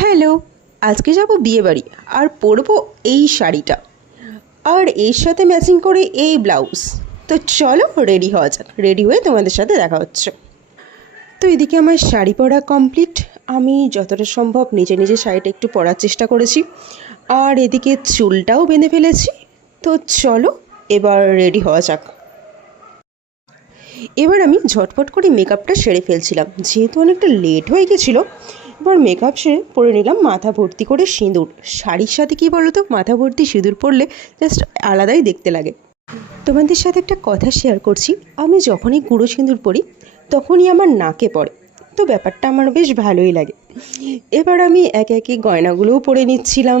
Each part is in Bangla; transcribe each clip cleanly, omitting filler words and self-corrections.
হ্যালো, আজকে যাব বিয়ে বাড়ি আর পরবো এই শাড়িটা আর এর সাথে ম্যাচিং করে এই ব্লাউজ। তো চলো রেডি হওয়া যাক। রেডি হয়ে তোমাদের সাথে দেখা হচ্ছে। তো এদিকে আমার শাড়ি পরা কমপ্লিট। আমি যতটা সম্ভব নিজে নিজে শাড়িটা একটু পরার চেষ্টা করেছি আর এদিকে চুলটাও বেঁধে ফেলেছি। তো চলো এবার রেডি হওয়া যাক। এবার আমি ঝটপট করে মেকআপটা সেরে ফেলছিলাম, যেহেতু অনেকটা লেট হয়ে গেছিলো। এবার মেকআপ সেরে পরে নিলাম মাথা ভর্তি করে সিঁদুর। শাড়ির সাথে কী বলো তো, মাথা ভর্তি সিঁদুর পরলে জাস্ট আলাদাই দেখতে লাগে। তোমাদের সাথে একটা কথা শেয়ার করছি, আমি যখনই গুঁড়ো সিঁদুর পরি তখনই আমার নাকে পড়ে। তো ব্যাপারটা আমার বেশ ভালোই লাগে। এবার আমি একে একে গয়নাগুলোও পরে নিচ্ছিলাম।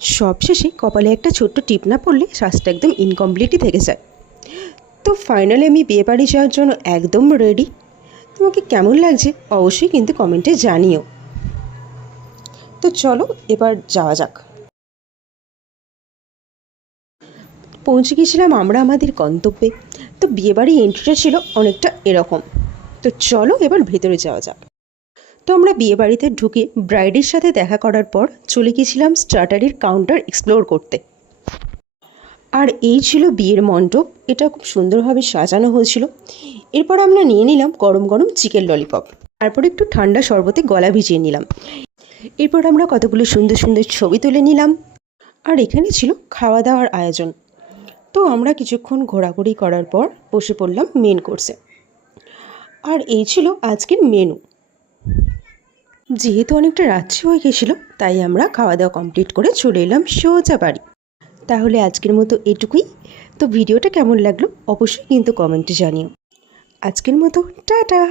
সবশেষে কপালে একটা ছোট্ট টিপ না পড়লে সাজটা একদম ইনকমপ্লিটই থেকে যায়। তো ফাইনালি আমি বিয়ে বাড়ি যাওয়ার জন্য একদম রেডি। তোমাকে কেমন লাগছে অবশ্যই কিন্তু কমেন্টে জানিও। তো চলো এবার যাওয়া যাক। পৌঁছে গেছিলাম আমরা আমাদের গন্তব্যে। তো বিয়েবাড়ি এন্ট্রিটা ছিল অনেকটা এরকম। তো চলো এবার ভেতরে যাওয়া যাক। তো আমরা বিয়েবাড়িতে ঢুকে ব্রাইডের সাথে দেখা করার পর চলে গেছিলাম স্টার্টারের কাউন্টার এক্সপ্লোর করতে। আর এই ছিল বিয়ের মণ্ডপ, এটা খুব সুন্দরভাবে সাজানো হয়েছিল। এরপর আমরা নিয়ে নিলাম গরম গরম চিকেন ললিপপ, তারপর একটু ঠান্ডা শরবতে গলা ভিজিয়ে নিলাম। এরপর আমরা কতগুলো সুন্দর সুন্দর ছবি তুলে নিলাম। আর এখানে ছিল খাওয়া দাওয়ার আয়োজন। তো আমরা কিছুক্ষণ ঘোরাঘুরি করার পর বসে পড়লাম মেন কোর্সে। আর এই ছিল আজকের মেনু। যেহেতু অনেকটা রাত্রি হয়ে গেছিলো তাই আমরা খাওয়া দাওয়া কমপ্লিট করে চলে এলাম সোজা বাড়ি। তাহলে আজকের মতো এটুকুই। তো ভিডিওটা কেমন লাগলো অবশ্যই কিন্তু কমেন্টে জানিও। আজকের মতো টাটা।